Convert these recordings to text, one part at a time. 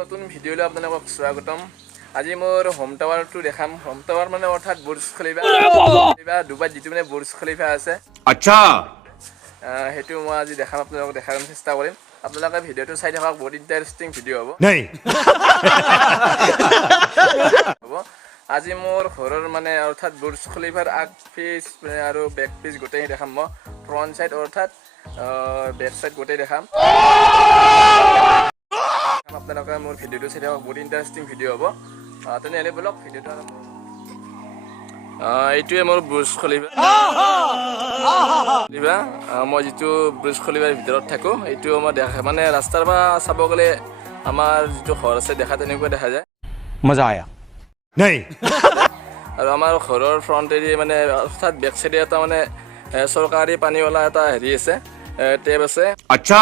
নতুন ভিডিঅ'লৈ আপোনালোকক স্বাগতম। আজি মোৰ হোম টাৱাৰটো দেখাম। হোম টাৱাৰ মানে অৰ্থাৎ বুৰ্জ খলিফা ডুবাইত যিটো মানে বুৰ্জ খলিফা আছে, আচ্ছা সেইটো মই আজি দেখাম, আপোনালোকক দেখাবলৈ চেষ্টা কৰিম। আপোনালোকে ভিডিঅ'টো চাই থাকক, বহুত ইণ্টাৰেষ্টিং ভিডিঅ' হ'ব। আজি মোৰ ঘৰৰ মানে অৰ্থাৎ বুৰ্জ খলিফাৰ আগ পিচ আৰু বেক পিচ গোটেই দেখাম। মই ফ্ৰণ্ট চাইড অৰ্থাৎ বেক চাইড গোটেই দেখাম। আপোনালোকে মোৰ ভিডিঅ'টো চাই থাকক, বহুত ইণ্টাৰেষ্টিং ভিডিঅ' হ'ব। তেনেহ'লে বলক ভিডিঅ'টো আৰম্ভ কৰোঁ। এইটোৱে মোৰ বুৰ্জ খলিফা। মই যিটো বুৰ্জ খলিফাৰ ভিতৰত থাকোঁ, এইটো মই দেখা মানে ৰাস্তাৰ পৰা চাব গ'লে আমাৰ যিটো ঘৰ আছে দেখা তেনেকুৱা দেখা যায়। মজা আয়া নাই। আৰু আমাৰ ঘৰৰ ফ্ৰণ্টেদি মানে অৰ্থাৎ বেক চাইডে এটা মানে চৰকাৰী পানীৱালা এটা হেৰি আছে, টেপ আছে। আচ্ছা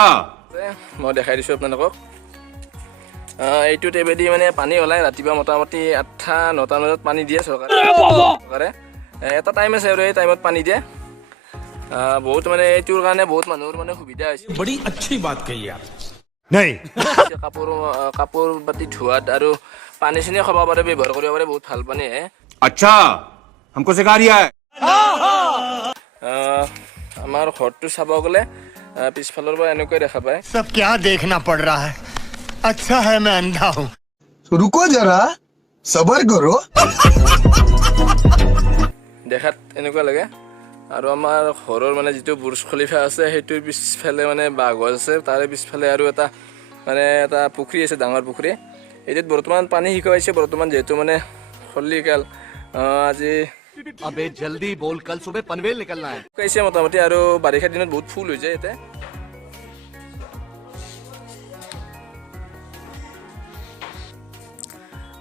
মই দেখাই দিছোঁ আপোনালোকক। এইটো টেপেদি মানে পানী ওলাই ৰাতিপুৱা মোটামুটি 8-9টা বজাত পানী দিয়ে চৰকাৰে। এটা টাইম আছে আৰু এই টাইমত পানী দিয়ে। বহুত মানে এইটোৰ কাৰণে বহুত মানুহৰ মানে সুবিধা হৈছে। বড়ি আচ্ছি বাত কহি আপ। কাপোৰ পাতি ধোৱাত আৰু পানী চানী খাব পাৰে, ব্যৱহাৰ কৰিব পাৰে, বহুত ভাল পানী আহে। আচ্ছা हमको सिखा रिया है। আমাৰ ঘৰটো চাব গ'লে পিছফালৰ পৰা এনেকৈ দেখা পায়। सब क्या देखना पड़ रहा है, अच्छा है मैं अंधा हूँ। रुको जरा सबर करो। দেখাত এনেকুৱা লাগে। আৰু আমাৰ ঘৰৰ মানে যিটো বুৰ্জ খলিফা আছে সেইটোৰ পিছফালে মানে বাঁহগছ আছে, তাৰে পিছফালে আৰু এটা পুখুৰী আছে, ডাঙৰ পুখুৰী। এইটোত বৰ্তমান পানী শুকাইছে বৰ্তমান, যিহেতু মানে খল্লিকাল আজি अबे जल्दी बोल, कल सुबह पनवेल निकलना है। শুকাইছে মোটামুটি, আৰু বাৰিষা দিনত বহুত ফুল হৈ যায় ইয়াতে।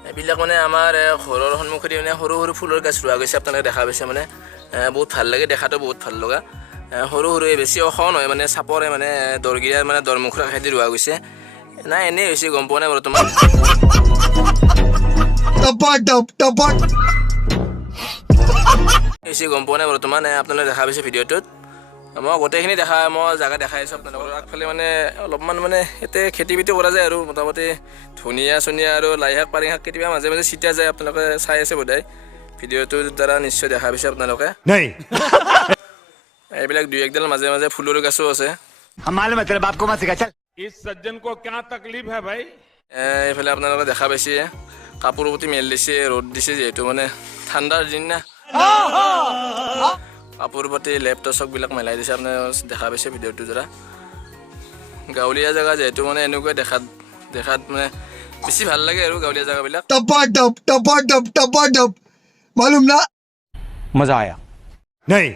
এইবিলাক মানে আমাৰ ঘৰৰ সন্মুখেদি মানে সৰু সৰু ফুলৰ গছ ৰোৱা গৈছে, আপোনালোকে দেখা পাইছে। মানে বহুত ভাল লাগে, দেখাটো বহুত ভাল লগা। সৰু সৰু বেছি ওখ নহয়, মানে চাপৰে মানে দৰগিৰাৰ মানে দৰমুখৰ কাষেদি ৰোৱা গৈছে। নাই এনেই হৈছে, গম পোৱা নাই বৰ্তমান। গম পোৱা নাই বৰ্তমান, আপোনালোকে দেখা পাইছে ভিডিঅ'টোত। মই গোটেইখিনি মই জাগা দেখাই আছোঁ আপোনালোকৰ। আগফালে মানে অলপমান মানে ইয়াতে খেতি বাতি কৰা যায় আৰু মোটামুটি ধনিয়া চনিয়া আৰু লাই শাক পালেং শাক কেতিয়াবা মাজে মাজে ছিটা যায়। আপোনালোকে চাই আছে বোধহয়, ভিডিঅ'টোৰ দ্বাৰা নিশ্চয় দেখা পাইছে আপোনালোকে। এইবিলাক দুই একডাল মাজে মাজে ফুলৰ গছো আছে। এইফালে আপোনালোকে দেখা পাইছে কাপোৰ প্ৰতি মেল দিছে, ৰ'দ দিছে, যিহেতু মানে ঠাণ্ডাৰ দিন না। কাপোৰ পাতি লেপটপ বিলাক মেলাই দিছে, আপোনাৰ দেখা পাইছে ভিডিঅ'টোৰ দ্বাৰা। গাঁৱলীয়া জেগা যিহেতু মানে এনেকুৱা দেখাত মানে বেছি ভাল লাগে আৰু গাঁৱলীয়া জেগাবিলাক। मालूम ना। मजा आया नहीं।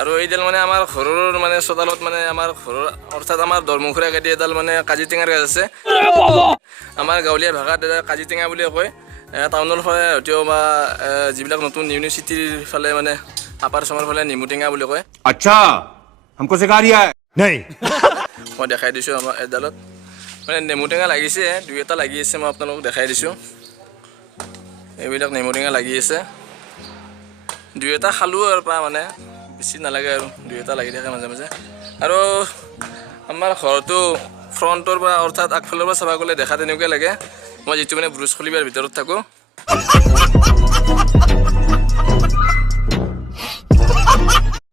আৰু এইডাল মানে আমাৰ ঘৰৰ মানে চোতালত মানে আমাৰ ঘৰৰ অৰ্থাৎ আমাৰ দৰমুখৰ আগেদি এডাল মানে কাজি টেঙাৰ গছ আছে। আমাৰ গাঁৱলীয়া ভাষাত কাজি টেঙা বুলি কয়। টাউনৰ ফালে হয়তো বা যিবিলাক নতুন ইউনিভাৰ্চিটিৰ ফালে মানে আপাৰ আচামৰ ফালে নেমু টেঙা বুলি কয়। अच्छा हमको सिखा रिया है नहीं। মই দেখাই দিছোঁ আমাৰ এডালত মানে নেমু টেঙা লাগিছে, দুই এটা লাগি আছে, মই আপোনালোকক দেখাই দিছোঁ। এইবিলাক নেমু টেঙা লাগি আছে, দুই এটা খালোঁ আৰু মানে বেছি নালাগে আৰু দুই এটা লাগি থাকে মাজে মাজে। আৰু আমাৰ ঘৰটো ফ্ৰণ্টৰ পৰা অৰ্থাৎ আগফালৰ পৰা চাব গ'লে দেখা তেনেকুৱা লাগে। মই যিটো মানে বুৰ্জ খলিফাৰ ভিতৰত থাকোঁ।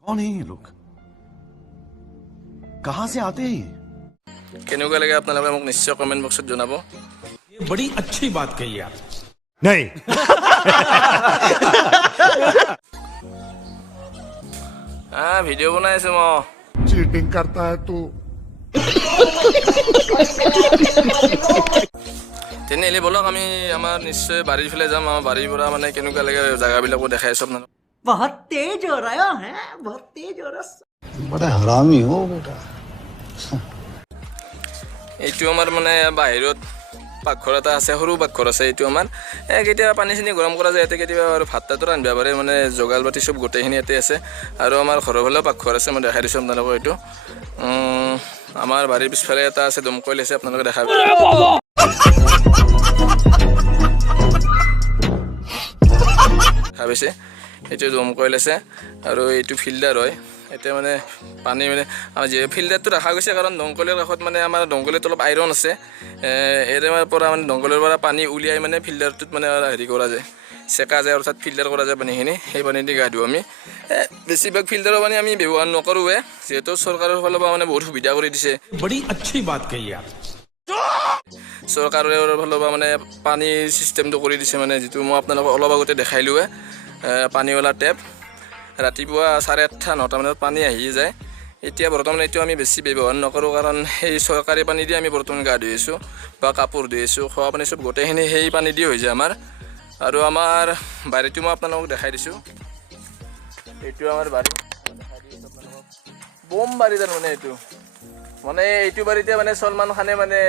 कौन है ये लोग, कहाँ से आते हैं? কেনেকুৱা লাগে আপোনালোকে মোক নিশ্চয় কমেণ্ট বক্সত জনাব। बड़ी अच्छी बात कही आप नहीं। ভিডিঅ' বনাই আছোঁ মই। चीटिंग करता है तू। তেনেহ'লে বলক আমি আমাৰ নিশ্চয় বাৰীৰ ফালে যাম। আমাৰ বাৰীৰ পৰা মানে কেনেকুৱা লাগে জেগাবিলাকো দেখাই আছোঁ আপোনালোকক। बहुत तेज हो रहा है, बहुत तेज हो रहा है। बड़ा हरामी हो बेटा। এইটো আমাৰ মানে বাহিৰত পাকঘৰ এটা আছে, সৰু পাকঘৰ আছে। এইটো আমাৰ কেতিয়াবা পানী চানী গৰম কৰা যায় ইয়াতে, কেতিয়াবা আৰু ভাত তাতো ৰান্ধিব পাৰে, মানে যোগাল পাতি চব গোটেইখিনি ইয়াতে আছে। আৰু আমাৰ ঘৰৰ ফালেও পাকঘৰ আছে, মই দেখাই দিছোঁ আপোনালোকক। এইটো আমাৰ বাৰীৰ পিছফালে এটা আছে, দমকল আছে, আপোনালোকে দেখা পাব। দেখা পাইছে এইটো দমকল আছে আৰু এইটো ফিল্টাৰ হয় এতিয়া মানে পানী মানে আমাৰ যে ফিল্টাৰটো ৰখা গৈছে কাৰণ দমকলৰ কাষত মানে আমাৰ দমকলত অলপ আইৰণ আছে এৰে পৰা মানে দমকলৰ পৰা পানী উলিয়াই মানে ফিল্টাৰটোত মানে হেৰি কৰা যায় চেকা যায় অৰ্থাৎ ফিল্টাৰ কৰা যায় পানীখিনি সেই পানী দি গা ধুওঁ আমি বেছিভাগ ফিল্টাৰৰ পানী আমি ব্যৱহাৰ নকৰোঁৱে যিহেতু চৰকাৰৰ ফালৰ পৰা মানে বহুত সুবিধা কৰি দিছে बड़ी अच्छी बात कही आप চৰকাৰৰ ফালৰ পৰা মানে পানীৰ ছিষ্টেমটো কৰি দিছে মানে যিটো মই আপোনালোকক অলপ আগতে দেখাইলোঁৱে পানীৱালা টেপ ৰাতিপুৱা 8:30 9টা মানত পানী আহি যায় এতিয়া বৰ্তমান এইটো আমি বেছি ব্যৱহাৰ নকৰোঁ কাৰণ সেই চৰকাৰী পানী দি আমি বৰ্তমান গা ধুই আছোঁ বা কাপোৰ ধুই আছোঁ খোৱা পানী চব গোটেইখিনি সেই পানী দি হৈ যায় আমাৰ আৰু আমাৰ বাৰীটো মই আপোনালোকক দেখাই দিছোঁ এইটো আমাৰ বাৰী দেখাই দিছোঁ আপোনালোকক বম বাৰী তাৰমানে এইটো মানে এইটো বাৰীতে মানে সলমান খানে মানে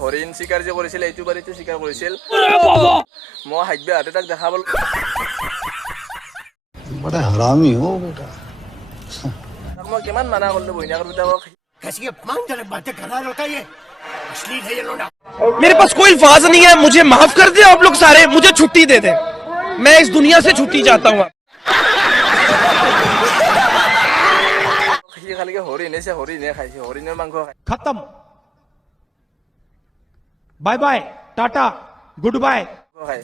হৰিণ চিকাৰ যে কৰিছিল এইটো বাৰীতে চিকাৰ কৰিছিল মই হাইব্যা হাতে তাক দেখাবলৈ बड़ा हरामी हो बेटा তাক মই কিমান মানা কৰিলোঁ বহিনীয়েকৰ পিতাকক कैसी अपमानजनक बातें कर रहा है लड़का ये अश्लील है ये लोड़ा मेरे पास कोई अल्फाज नहीं है मुझे माफ कर दे आप लोग सारे मुझे छुट्टी दे दे मैं इस दुनिया से छुट्टी चाहता हूँ সি খালিকে হৰিণেছে হৰিণে খাইছে হৰিণৰ মাংস खत्म bye bye tata good bye খায়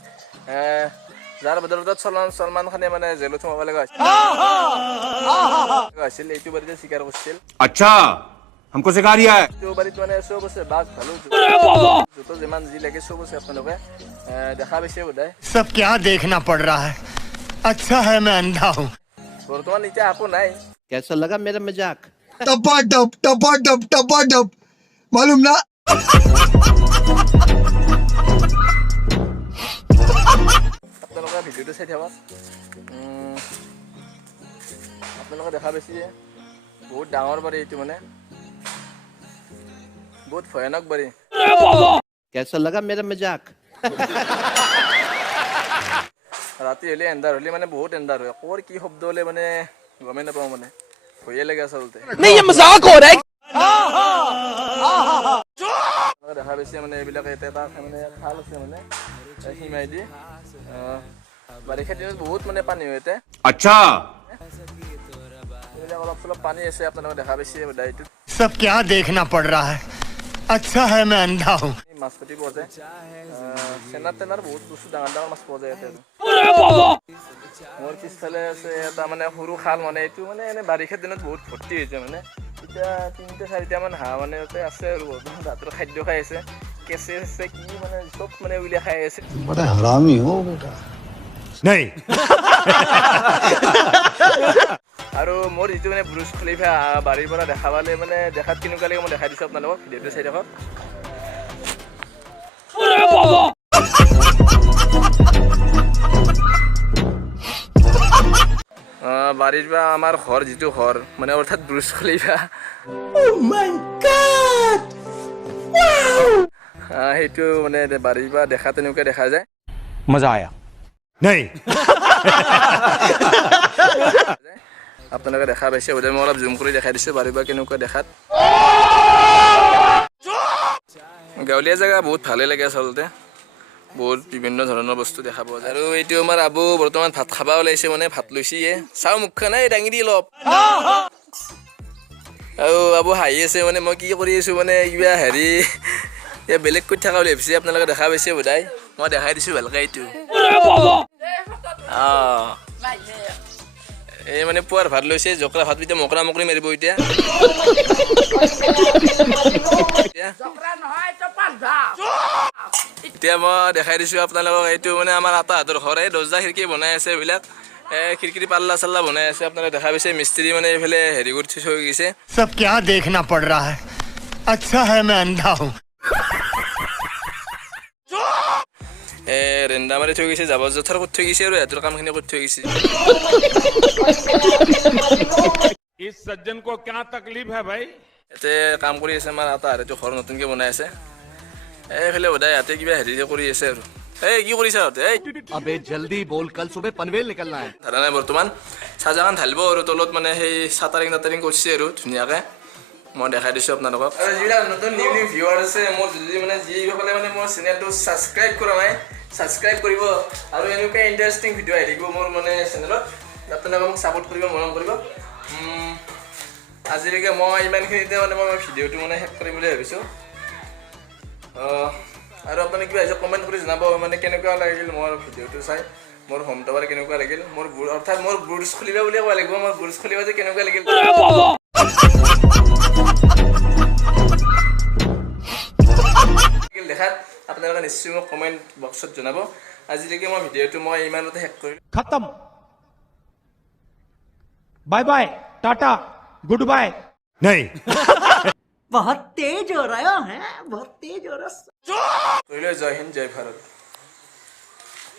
যাৰ বদলতত সলমান খানে মানে জেলত সোমাব লগা হৈছিল এইটো বাৰীতে চিকাৰ কৰিছিল अच्छा हमको सिखा रिया है এইটো বাৰীত মানে চব আছে বাঘ ভালু জোতো যিমান যি লাগে চব আছে আপোনালোকে দেখা পাইছে বোধহয় सब क्या देखना पड़ रहा है अच्छा है मैं अंधा हूँ বৰ্তমান এতিয়া একো নাই कैसा लगा मेरा मजाक टपा टप मालूम ना আপোনালোকে ভিডিঅ'টো চাই থাকক আপোনালোকে দেখা পাইছে বহুত ডাঙৰ বাৰী এইটো মানে বহুত ভয়ানক বাৰী कैसा लगा मेरा मजाक ৰাতি হ'লে এন্ধাৰ হ'লে মানে বহুত এন্ধাৰ হয় ক'ৰ কি শব্দ হ'লে মানে গমেই নাপাওঁ মানে ভয়ে লাগে আচলতে नहीं ये मजाक हो रहा है দেখা পাইছে মানে এইবিলাক এটা মানে খাল আছে মানে সীমাই দি বাৰিষা দিনত বহুত মানে পানী হয় ইয়াতে अच्छा এইবিলাক অলপ চলপ পানী আছে আপোনালোকে দেখা পাইছে বোধহয় এইটোত सब क्या देखना पड़ रहा है अच्छा है मैं अंधा हूँ মাছ পুঠি পোৱা যায় চেনাৰ টেনাৰ বহুত বস্তু ডাঙৰ ডাঙৰ মাছ পোৱা যায় ইয়াতে মোৰ পিছফালে আছে এটা মানে সৰু খাল মানে এইটো মানে এনে বাৰিষাৰ দিনত বহুত ভৰ্তি হৈছে মানে এতিয়া 3-4টা মান হাঁহ মানে ইয়াতে আছে আৰু বৰ্তমান তাহাঁতৰ খাদ্য খাই আছে কেঁচে আছে কি মানে চব মানে উলিয়াই খাই আছে बड़ा हरामी हो बेटा नहीं আৰু মোৰ যিটো মানে ব্ৰুচ খলিফা বাৰীৰ পৰা দেখা পালে মানে দেখাত কেনেকুৱা লাগে মই দেখাই দিছোঁ আপোনালোকক ভিডিঅ'টো চাই থাকক বাৰীৰ পৰা আমাৰ ঘৰ যিটো ঘৰ মানে অৰ্থাৎ ব্ৰুচ খলিফা সেইটো মানে বাৰীৰ পৰা দেখা তেনেকুৱা দেখা যায় मजा आया नहीं আপোনালোকে দেখা পাইছে বোধহয় মই অলপ জুম কৰি দেখাই দিছোঁ বাৰীৰ পৰা কেনেকুৱা দেখাত গাঁৱলীয়া জেগা বহুত ভালেই লাগে আচলতে বহুত বিভিন্ন ধৰণৰ বস্তু দেখা পোৱা যায় আৰু এইটো আমাৰ আবু বৰ্তমান ভাত খাব ওলাইছে মানে ভাত লৈছে চাওঁ মুখখন এই দাঙি দি অলপ আৰু আবু হাঁহি আছে মানে মই কি কৰি আছোঁ মানে কিবা হেৰি বেলেগ কৰি থকা বুলি ভাবিছে আপোনালোকে দেখা পাইছে বোধহয় মই দেখাই দিছোঁ ভালকৈ এইটো এই মানে পুৱাৰ ভাত লৈছে জকৰা ভাত এতিয়া মকৰা মকৰি মাৰিব এতিয়া এতিয়া মই দেখাই দিছোঁ আপোনালোকক এইটো মানে আমাৰ আটাহঁতৰ ঘৰ এই দৰ্জা খিৰিকী বনাই আছে এইবিলাক খিৰিকীৰ পাল্লা চাল্লা বনাই আছে আপোনালোকে দেখা পাইছে মিস্ত্ৰী মানে এইফালে হেৰি কৰি থৈ গৈছে सब क्या देखना पड़ रहा है अच्छा है मैं अंधा हूँ ৰেন্দা মাৰি থৈ গৈছে জাবৰ জোথৰ কৰি থৈ গৈছে আৰু সিহঁতৰ কামখিনি কৰি থৈ গৈছে इस सज्जन को क्या तकलीफ है भाई ইয়াতে কাম কৰি আছে আমাৰ আটাহঁতে এইটো ঘৰ নতুনকৈ বনাই আছে এইফালে সদায় ইয়াতে কিবা হেৰি কৰি আছে আৰু এই কি কৰিছা তহঁতে এই अबे जल्दी बोल कल सुबह पनवेल निकलना है ধৰা নাই বৰ্তমান চাহজাহান ঢালিব আৰু তলত মানে সেই চাটাৰিং টাটাৰিং কৰিছে আৰু ধুনীয়াকৈ মই দেখাই দিছোঁ আপোনালোকক আৰু যিবিলাক নতুন নিউ ভিউৱাৰ আছে মোৰ যদি মানে যিসকলে মানে মোৰ চেনেলটো ছাবস্ক্ৰাইব কৰা নাই ছাবস্ক্ৰাইব কৰিব আৰু এনেকুৱা ইণ্টাৰেষ্টিং ভিডিঅ' আহি থাকিব মোৰ মানে চেনেলত আপোনালোকে মোক ছাপোৰ্ট কৰিব মৰম কৰিব আজিলৈকে মই ইমানখিনিতে মানে মই ভিডিঅ'টো মানে শেষ কৰিম বুলি ভাবিছোঁ আৰু আপোনালোকে কিবা আহিছে কমেণ্ট কৰি জনাব মানে কেনেকুৱা লাগিল মোৰ ভিডিঅ'টো চাই মোৰ হোম টাৱাৰ কেনেকুৱা লাগিল মোৰ অৰ্থাৎ মোৰ বুৰ্জ খুলিবা বুলিয়ে ক'ব লাগিব মোৰ বুৰ্জ খুলিবা যে কেনেকুৱা লাগিল দেখাত আপোনালোকে নিশ্চয় মোক কমেণ্ট বক্সত জনাব আজিলৈকে মই ভিডিঅ'টো মই ইমানতে শেষ কৰিলোঁ खत्म bye bye tata good bye नहीं बहुत तेज हो रहा है बहुत तेज हो रहा কৰিলোঁ জয় হিন্দ জয় ভাৰত